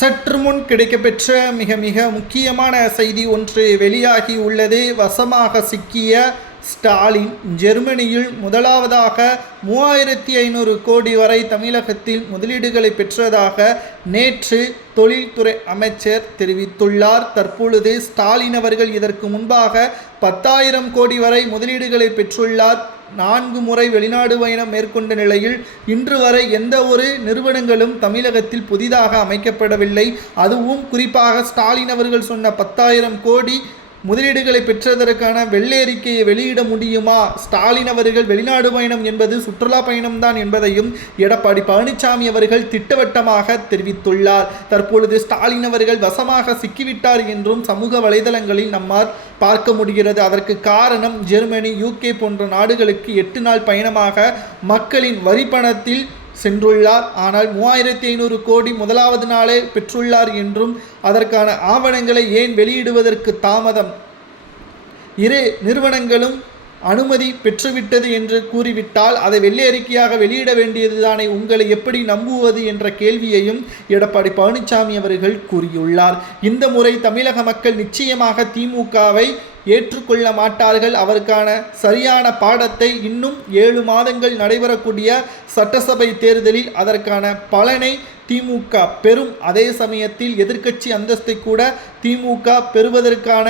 சற்று முன் கிடைக்கப்பெற்ற மிக மிக முக்கியமான செய்தி ஒன்று வெளியாகி உள்ளது. வசமாக சிக்கிய ஸ்டாலின் ஜெர்மனியில் முதலாவதாக 3500 கோடி வரை தமிழகத்தில் முதலீடுகளை பெற்றதாக நேற்று தொழில்துறை அமைச்சர் தெரிவித்துள்ளார். தற்பொழுது ஸ்டாலின் அவர்கள் இதற்கு முன்பாக 10,000 கோடி வரை முதலீடுகளை பெற்றுள்ளார். 4 முறை வெளிநாடு பயணம் மேற்கொண்ட நிலையில் இன்று வரை எந்த ஒரு நிறுவனங்களும் தமிழகத்தில் புதிதாக அமைக்கப்படவில்லை. அதுவும் குறிப்பாக ஸ்டாலின் அவர்கள் சொன்ன 10,000 கோடி முதலீடுகளை பெற்றதற்கான வெள்ளை அறிக்கையை வெளியிட முடியுமா? ஸ்டாலின் அவர்கள் வெளிநாடு பயணம் என்பது சுற்றுலா பயணம்தான் என்பதையும் எடப்பாடி பழனிசாமி அவர்கள் திட்டவட்டமாக தெரிவித்துள்ளார். தற்பொழுது ஸ்டாலின் அவர்கள் வசமாக சிக்கிவிட்டார் என்றும் சமூக வலைதளங்களில் நம்மால் பார்க்க முடிகிறது. அதற்கு காரணம் ஜெர்மனி, UK போன்ற நாடுகளுக்கு 8 நாள் பயணமாக மக்களின் வரி பணத்தில் சென்றுள்ளார். ஆனால் 3500 கோடி முதலாவது நாளே பெற்றுள்ளார் என்றும் அதற்கான ஆவணங்களை ஏன் வெளியிடுவதற்கு தாமதம், இரு நிறுவனங்களும் அனுமதி பெற்றுவிட்டது என்று கூறிவிட்டால் அதை வெள்ளை அறிக்கையாக வெளியிட வேண்டியதுதானே, உங்களை எப்படி நம்புவது என்ற கேள்வியையும் எடப்பாடி பழனிசாமி அவர்கள் கூறியுள்ளார். இந்த முறை தமிழக மக்கள் நிச்சயமாக திமுகவை ஏற்றுக்கொள்ள மாட்டார்கள். அவருக்கான சரியான பாடத்தை இன்னும் 7 மாதங்கள் நடைபெறக்கூடிய சட்டசபை தேர்தலில் அதற்கான பலனை திமுக பெறும். அதே சமயத்தில் எதிர்க்கட்சி அந்தஸ்தை கூட திமுக பெறுவதற்கான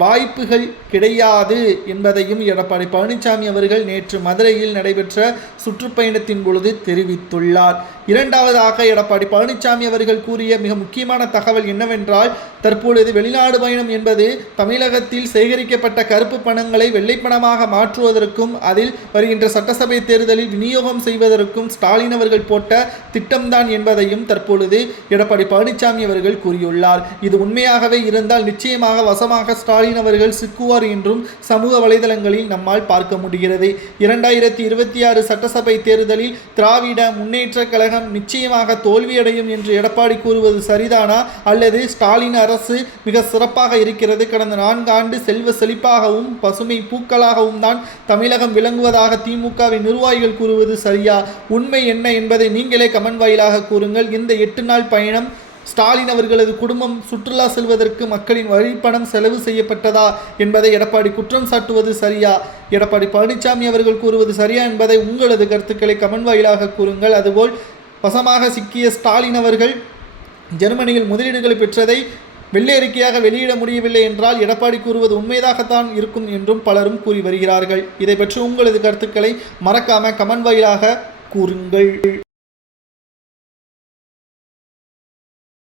வாய்ப்புகள் கிடையாது என்பதையும் எடப்பாடி பழனிசாமி அவர்கள் நேற்று மதுரையில் நடைபெற்ற சுற்றுப்பயணத்தின் பொழுது தெரிவித்துள்ளார். இரண்டாவதாக எடப்பாடி பழனிசாமி அவர்கள் கூறிய மிக முக்கியமான தகவல் என்னவென்றால், தற்பொழுது வெளிநாடு பயணம் என்பது தமிழகத்தில் சேகரிக்கப்பட்ட கருப்பு பணங்களை வெள்ளை பணமாக மாற்றுவதற்கும் அதில் வருகின்ற சட்டசபை தேர்தலில் விநியோகம் செய்வதற்கும் ஸ்டாலின் அவர்கள் போட்ட திட்டம்தான் என்பதையும் தற்பொழுது எடப்பாடி பழனிசாமி அவர்கள் கூறியுள்ளார். இது உண்மையாகவே இருந்தால் நிச்சயமாக வசமாக ஸ்டாலின் அவர்கள் சிக்குவார் என்றும் சமூக வலைதளங்களில் நம்மால் பார்க்க முடிகிறது. 2026 சட்டசபை தேர்தலில் திராவிட முன்னேற்ற கழகம் நிச்சயமாக தோல்வியடையும் என்று எடப்பாடி கூறுவது சரிதானா? அல்லது ஸ்டாலின் அரசு மிக சிறப்பாக இருக்கிறது, கடந்த 4 ஆண்டு செல்வ செழிப்பாகவும் பசுமை பூக்களாகவும் தான் தமிழகம் விளங்குவதாக திமுகவின் நிர்வாகிகள் கூறுவது சரியா? உண்மை என்ன என்பதை நீங்களே கமெண்ட் வாயிலாக கூறுங்கள். இந்த 8 நாள் பயணம் ஸ்டாலின் அவர்களது குடும்பம் சுற்றுலா செல்வதற்கு மக்களின் வரிப்பணம் செலவு செய்யப்பட்டதா என்பதை எடப்பாடி குற்றம் சாட்டுவது சரியா? எடப்பாடி பழனிசாமி அவர்கள் கூறுவது சரியா என்பதை உங்களது கருத்துக்களை கமெண்ட் வாயிலாக கூறுங்கள். அதுபோல் வசமாக சிக்கிய ஸ்டாலின் அவர்கள் ஜெர்மனியில் முதலீடுகளை பெற்றதை வெள்ளை அறிக்கையாக வெளியிட முடியவில்லை என்றால் எடப்பாடி கூறுவது உண்மையாகத்தான் இருக்கும் என்றும் பலரும் கூறி வருகிறார்கள். இதை பற்றி உங்களது கருத்துக்களை மறக்காம கமெண்ட் வாயிலாக கூறுங்கள்.